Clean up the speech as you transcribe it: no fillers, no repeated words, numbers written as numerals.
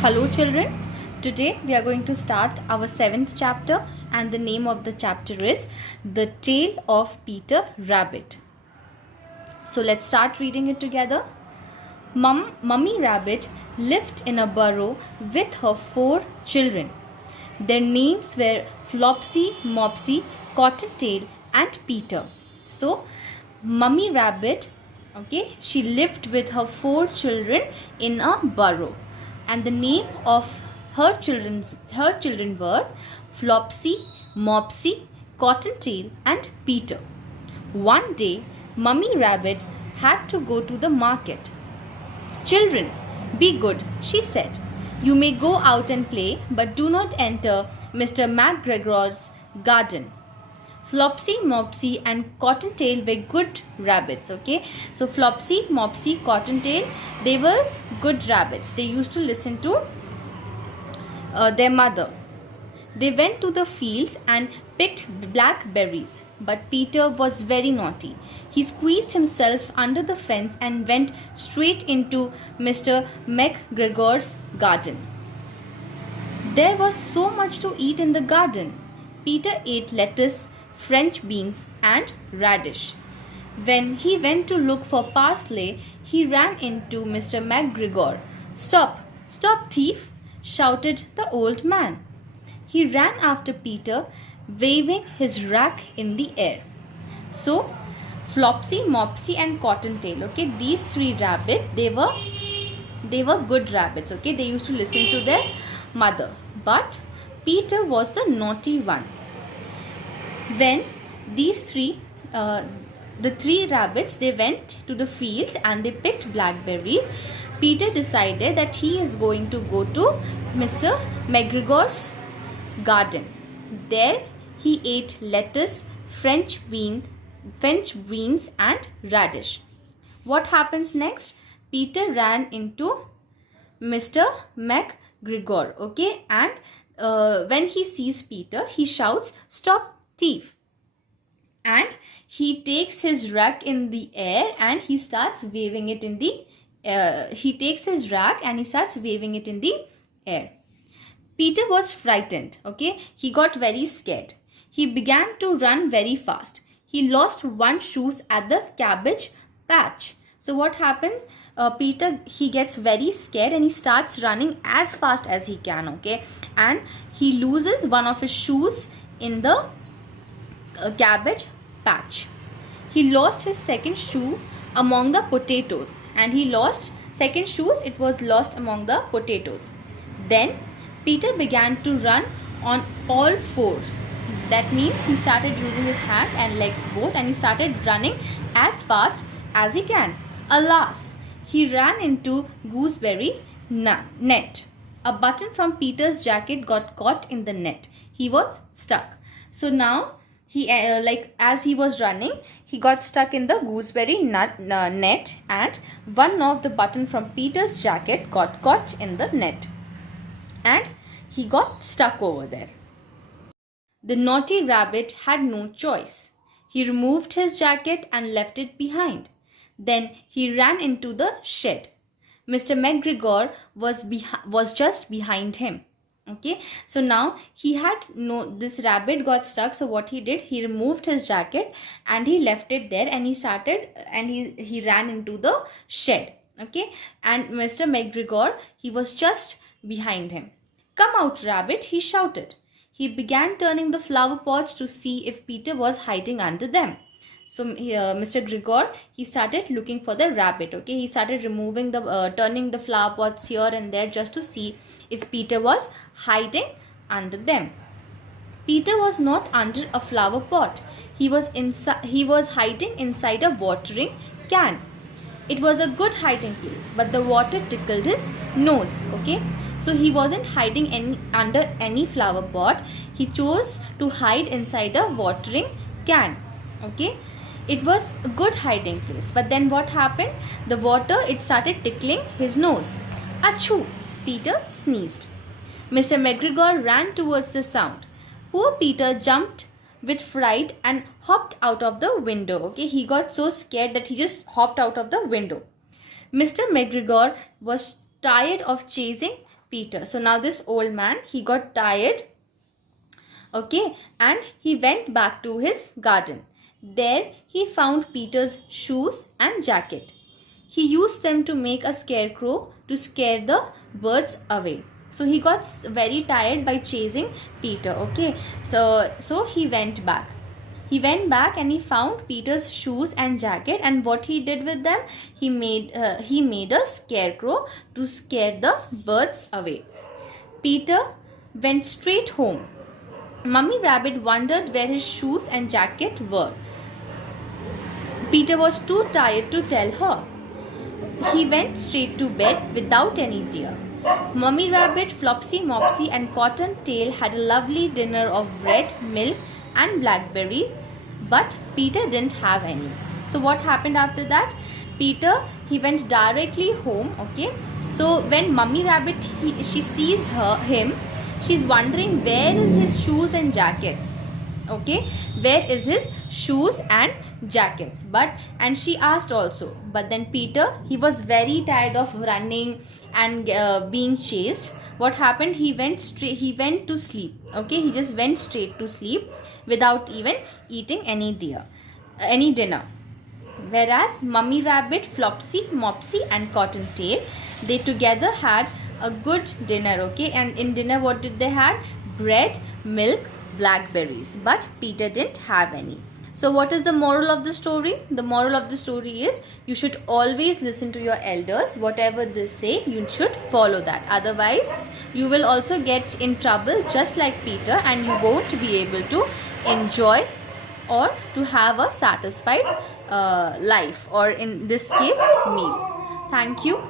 Hello children, today we are going to start our 7th chapter and the name of the chapter is The Tale of Peter Rabbit. So let's start reading it together. Mummy Rabbit lived in a burrow with her 4 children. Their names were Flopsy, Mopsy, Cottontail and Peter. So Mummy Rabbit, she lived with her 4 children in a burrow. And the name of her children were Flopsy, Mopsy, Cottontail and Peter. One day, Mummy Rabbit had to go to the market. "Children, be good," she said. "You may go out and play, but do not enter Mr. McGregor's garden." Flopsy, Mopsy and Cottontail were good rabbits, So Flopsy, Mopsy, Cottontail, they were good rabbits. They used to listen to their mother. They went to the fields and picked blackberries. But Peter was very naughty. He squeezed himself under the fence and went straight into Mr. McGregor's garden. There was so much to eat in the garden. Peter ate lettuce, French beans and radish. When he went to look for parsley, he ran into Mr. McGregor. "Stop, stop, thief!" shouted the old man. He ran after Peter, waving his rack in the air. So, Flopsy, Mopsy and Cottontail, these 3 rabbits, they were good rabbits, They used to listen to their mother. But Peter was the naughty one. When these the 3 rabbits, they went to the fields and they picked blackberries, Peter decided that he is going to go to Mr. McGregor's garden. There he ate lettuce, French beans and radish. What happens next? Peter ran into Mr. McGregor, and when he sees Peter, he shouts, "Stop, thief!" And he takes his rack in the air and he starts waving it in the air. Peter was frightened, He got very scared. He began to run very fast. He lost one shoe at the cabbage patch. So what happens? Peter, he gets very scared and he starts running as fast as he can, And he loses one of his shoes in the cabbage patch. He lost his second shoe among the potatoes, and it was lost among the potatoes. Then Peter began to run on all fours. That means he started using his hands and legs both, and he started running as fast as he can. Alas, he ran into gooseberry net. A button from Peter's jacket got caught in the net. He was stuck. So now he as he was running, he got stuck in the gooseberry net, and one of the button from Peter's jacket got caught in the net, and he got stuck over there. The naughty rabbit had no choice. He removed his jacket and left it behind. Then he ran into the shed. Mr. McGregor was just behind him. So now this rabbit got stuck. So what he did, he removed his jacket and he left it there, and he ran into the shed. And Mr. McGregor, he was just behind him. "Come out, rabbit," he shouted. He began turning the flower pots to see if Peter was hiding under them. So Mr. Gregor, he started looking for the rabbit. He started turning the flower pots here and there just to see if Peter was hiding under them. Peter was not under a flower pot. He was hiding inside a watering can. It was a good hiding place, but the water tickled his nose. So he wasn't hiding under any flower pot. He chose to hide inside a watering can. It was a good hiding place. But then what happened? The water, it started tickling his nose. "Achoo!" Peter sneezed. Mr. McGregor ran towards the sound. Poor Peter jumped with fright and hopped out of the window. He got so scared that he just hopped out of the window. Mr. McGregor was tired of chasing Peter. So now this old man, he got tired, okay, and he went back to his garden. There he found Peter's shoes and jacket. He used them to make a scarecrow to scare the birds away. So he got very tired by chasing Peter, okay. So he went back. He went back and he found Peter's shoes and jacket, and what he did with them, he made a scarecrow to scare the birds away. Peter went straight home. Mummy Rabbit wondered where his shoes and jacket were. Peter was too tired to tell her. He went straight to bed without any tear. Mummy Rabbit, Flopsy, Mopsy and Cottontail had a lovely dinner of bread, milk and blackberry, but Peter didn't have any. So what happened after that? Peter, he went directly home, okay. So when Mummy Rabbit, she sees him, she's wondering where is his shoes and jackets, okay, where is his shoes and jackets. And she asked also, but then Peter, he was very tired of running and being chased. What happened? He went to sleep, okay. He just went straight to sleep without even eating any dinner. Whereas Mummy Rabbit, Flopsy, Mopsy and Cottontail, they together had a good dinner, okay. And in dinner, what did they have? Bread, milk, blackberries, but Peter didn't have any. So what is the moral of the story? The moral of the story is you should always listen to your elders. Whatever they say, you should follow that. Otherwise, you will also get in trouble just like Peter, and you won't be able to enjoy or to have a satisfied life, or in this case, meal. Thank you.